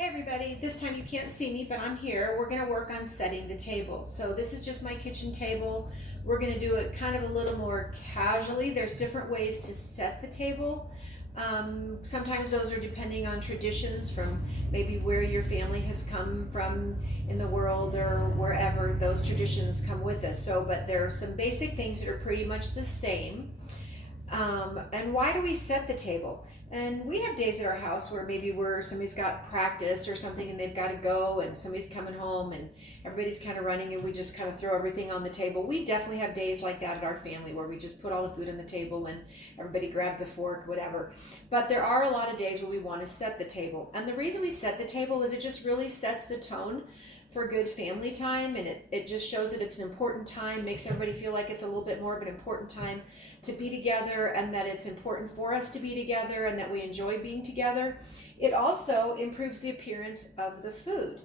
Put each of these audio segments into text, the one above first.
Hey everybody, this time you can't see me, but I'm here. We're going to work on setting the table. So this is just my kitchen table. We're going to do it kind of a little more casually. There's different ways to set the table. Sometimes those are depending on traditions from maybe where your family has come from in the world or wherever those traditions come with us. But there are some basic things that are pretty much the same. And why do we set the table? And we have days at our house where maybe somebody's got practice or something and they've got to go and somebody's coming home and everybody's kind of running and we just kind of throw everything on the table. We definitely have days like that at our family where we just put all the food on the table and everybody grabs a fork, whatever. But there are a lot of days where we want to set the table. And the reason we set the table is it just really sets the tone for good family time, and it just shows that it's an important time, makes everybody feel like it's a little bit more of an important time to be together, and that it's important for us to be together and that we enjoy being together. It also improves the appearance of the food.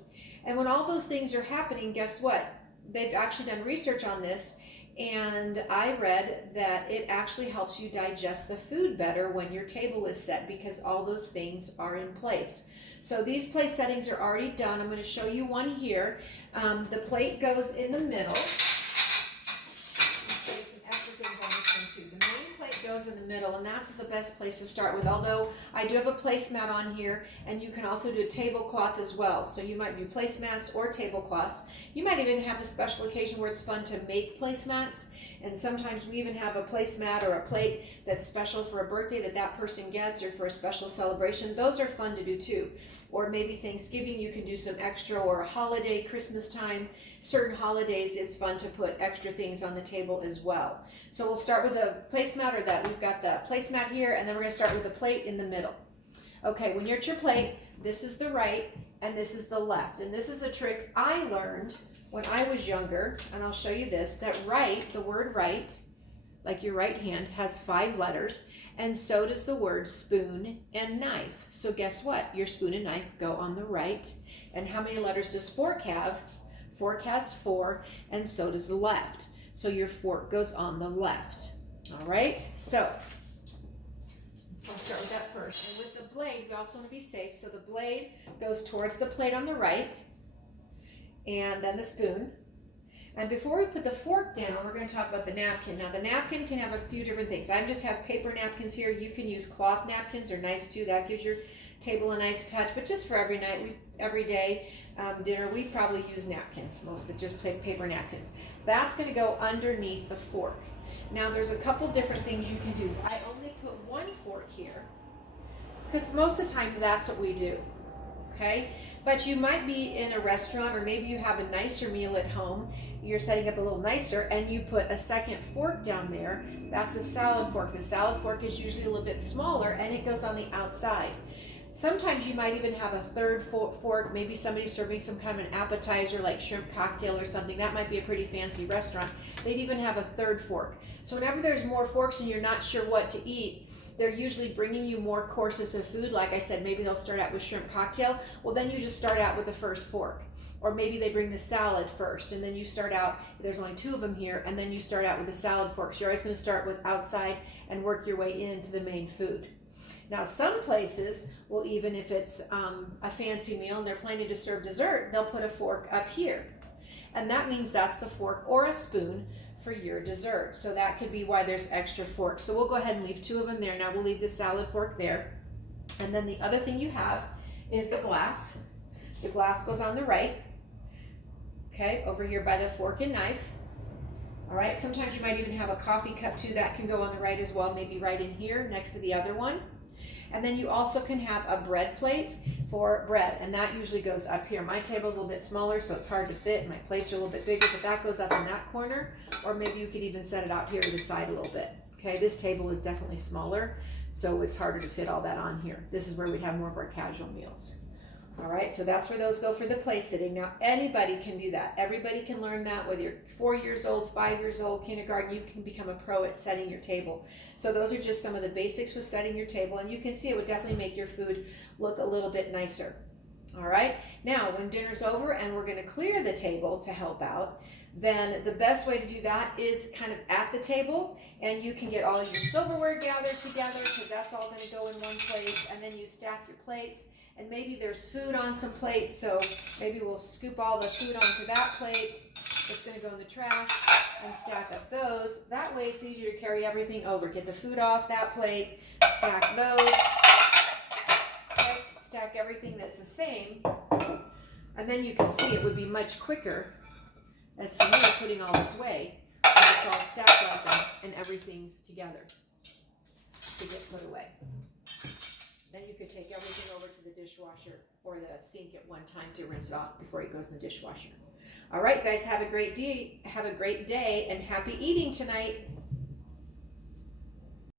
And when all those things are happening, guess what? They've actually done research on this, and I read that it actually helps you digest the food better when your table is set because all those things are in place. So these place settings are already done. I'm going to show you one here. The plate goes in the middle. Some extra things on this one too. The main plate goes in the middle, and that's the best place to start with. Although I do have a placemat on here, and you can also do a tablecloth as well. So you might do placemats or tablecloths. You might even have a special occasion where it's fun to make placemats. And sometimes we even have a placemat or a plate that's special for a birthday that person gets or for a special celebration. Those are fun to do too. Or maybe Thanksgiving, you can do some extra, or a holiday, Christmas time, certain holidays, it's fun to put extra things on the table as well. So we'll start with a placemat, or that we've got the placemat here, and then we're going to start with the plate in the middle. Okay, when you're at your plate, this is the right and this is the left. And this is a trick I learned when I was younger, and I'll show you this, that right, the word right, like your right hand, has 5 letters, and so does the word spoon and knife. So guess what? Your spoon and knife go on the right. And how many letters does fork have? Fork has 4, and so does the left. So your fork goes on the left. All right, so I'll start with that first. And with the blade, we also want to be safe. So the blade goes towards the plate on the right, and then the spoon. And before we put the fork down, we're going to talk about the napkin. Now the napkin can have a few different things. I just have paper napkins here. You can use cloth napkins, they're nice too. That gives your table a nice touch. But just for every night, every day dinner, we probably use napkins, mostly just paper napkins. That's going to go underneath the fork. Now there's a couple different things you can do. I only put one fork here because most of the time that's what we do. Okay? But you might be in a restaurant, or maybe you have a nicer meal at home. You're setting up a little nicer, and you put a second fork down there. That's a salad fork. The salad fork is usually a little bit smaller, and it goes on the outside. Sometimes you might even have a third fork. Maybe somebody's serving some kind of an appetizer like shrimp cocktail or something. That might be a pretty fancy restaurant. They'd even have a third fork. So whenever there's more forks and you're not sure what to eat, they're usually bringing you more courses of food. Like I said, maybe they'll start out with shrimp cocktail. Well, then you just start out with the first fork. Or maybe they bring the salad first, and then you start out, there's only 2 of them here, and then you start out with the salad fork. So you're always going to start with outside and work your way into the main food. Now, some places will, even if it's a fancy meal and they're planning to serve dessert, they'll put a fork up here. And that means that's the fork or a spoon for your dessert. So that could be why there's extra forks. So we'll go ahead and leave 2 of them there. Now we'll leave the salad fork there. And then the other thing you have is the glass. The glass goes on the right. Okay, over here by the fork and knife. All right, sometimes you might even have a coffee cup too. That can go on the right as well, maybe right in here next to the other one. And then you also can have a bread plate for bread, and that usually goes up here. My table's a little bit smaller, so it's hard to fit. My plates are a little bit bigger, but that goes up in that corner, or maybe you could even set it out here to the side a little bit. Okay, this table is definitely smaller, so it's harder to fit all that on here. This is where we'd have more of our casual meals. All right, so that's where those go for the place sitting. Now, anybody can do that. Everybody can learn that, whether you're 4 years old, 5 years old, kindergarten, you can become a pro at setting your table. So those are just some of the basics with setting your table, and you can see it would definitely make your food look a little bit nicer. All right, now when dinner's over and we're going to clear the table to help out, then the best way to do that is kind of at the table and you can get all your silverware gathered together because that's all going to go in one place, and then you stack your plates, and maybe there's food on some plates, so maybe we'll scoop all the food onto that plate. It's going to go in the trash and stack up those. That way it's easier to carry everything over. Get the food off that plate, stack those, okay? Stack everything that's the same, and then you can see it would be much quicker as for me putting all this away when it's all stacked up and everything's together to get put away. Then you could take everything over to the dishwasher or the sink at one time to rinse it off before it goes in the dishwasher. All right, guys, have a great day, and happy eating tonight.